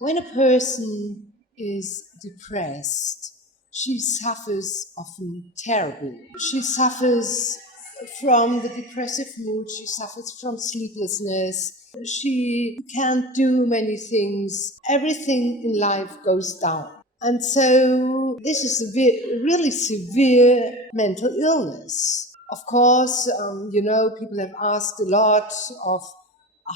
When a person is depressed, she suffers often terribly. She suffers from the depressive mood, she suffers from sleeplessness, she can't do many things, everything in life goes down. And so this is a really severe mental illness. Of course, people have asked a lot of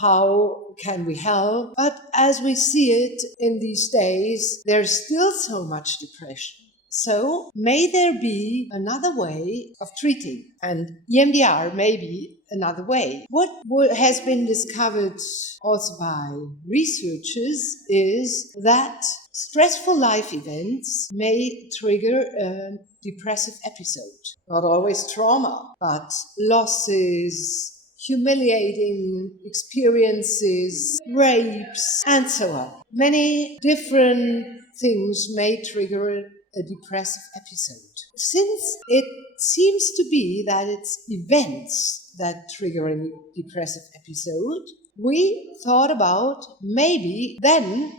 how can we help, but as we see it in these days, there's still so much depression. So may there be another way of treating, and EMDR may be another way. What has been discovered also by researchers is that stressful life events may trigger a depressive episode. Not always trauma, but losses, humiliating experiences, rapes, and so on. Many different things may trigger a depressive episode. Since it seems to be that it's events that trigger a depressive episode, we thought about maybe then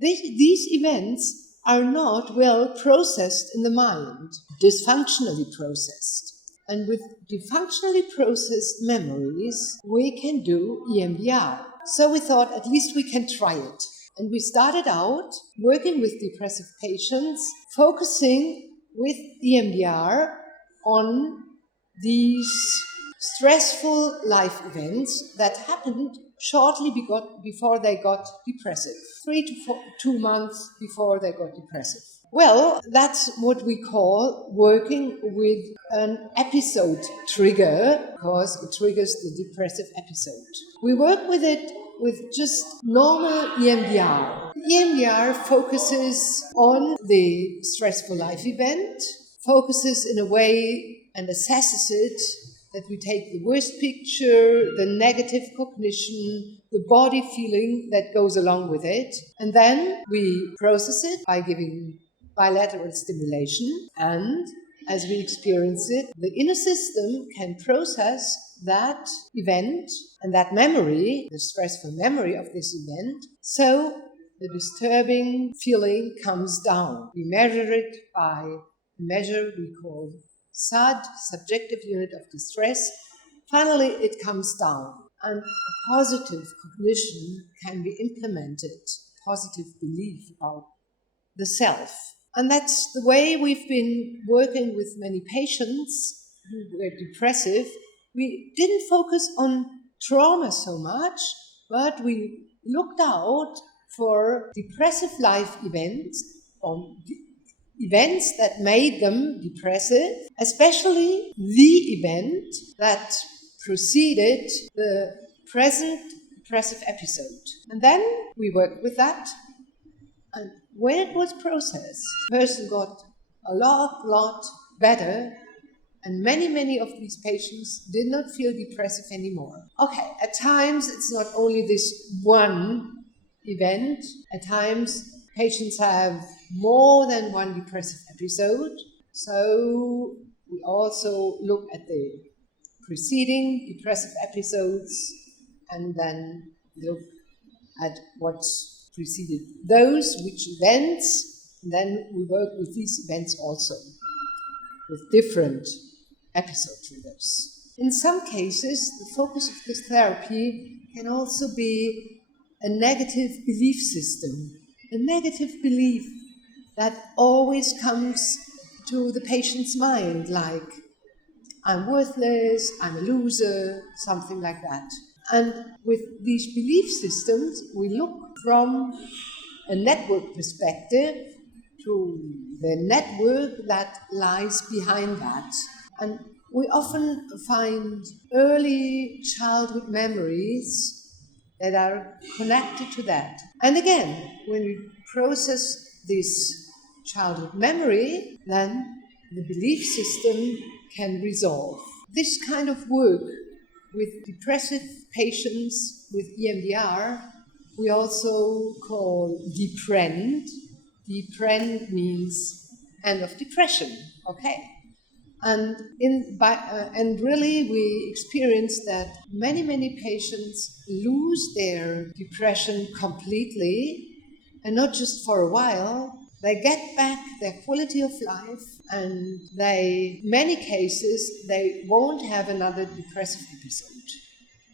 these events are not well processed in the mind, dysfunctionally processed. And with dysfunctionally processed memories, we can do EMDR. So we thought at least we can try it. And we started out working with depressive patients, focusing with EMDR on these stressful life events that happened shortly before they got depressive, 2 months before they got depressive. Well, that's what we call working with an episode trigger, because it triggers the depressive episode. We work with it with just normal EMDR. EMDR focuses on the stressful life event, focuses in a way and assesses it that we take the worst picture, the negative cognition, the body feeling that goes along with it, and then we process it by giving bilateral stimulation, and as we experience it, the inner system can process that event and that memory, the stressful memory of this event, so the disturbing feeling comes down. We measure it by a measure we call SUD, subjective unit of distress. Finally, it comes down, and a positive cognition can be implemented, positive belief about the self. And that's the way we've been working with many patients who were depressive. We didn't focus on trauma so much, but we looked out for depressive life events, or events that made them depressive, especially the event that preceded the present depressive episode. And then we worked with that. And when it was processed, the person got a lot better, and many of these patients did not feel depressive anymore. Okay, at times it's not only this one event. At times patients have more than one depressive episode. So we also look at the preceding depressive episodes and then look at what's preceded those, which events, and then we work with these events also, with different episode triggers. In some cases, the focus of this therapy can also be a negative belief system, a negative belief that always comes to the patient's mind, like, I'm worthless, I'm a loser, something like that. And with these belief systems, we look from a network perspective to the network that lies behind that. And we often find early childhood memories that are connected to that. And again, when we process this childhood memory, then the belief system can resolve. This kind of work with depressive patients with EMDR, we also call deprend. Deprend means end of depression, okay? And really we experience that many patients lose their depression completely and not just for a while. They get back their quality of life, and in many cases, they won't have another depressive episode.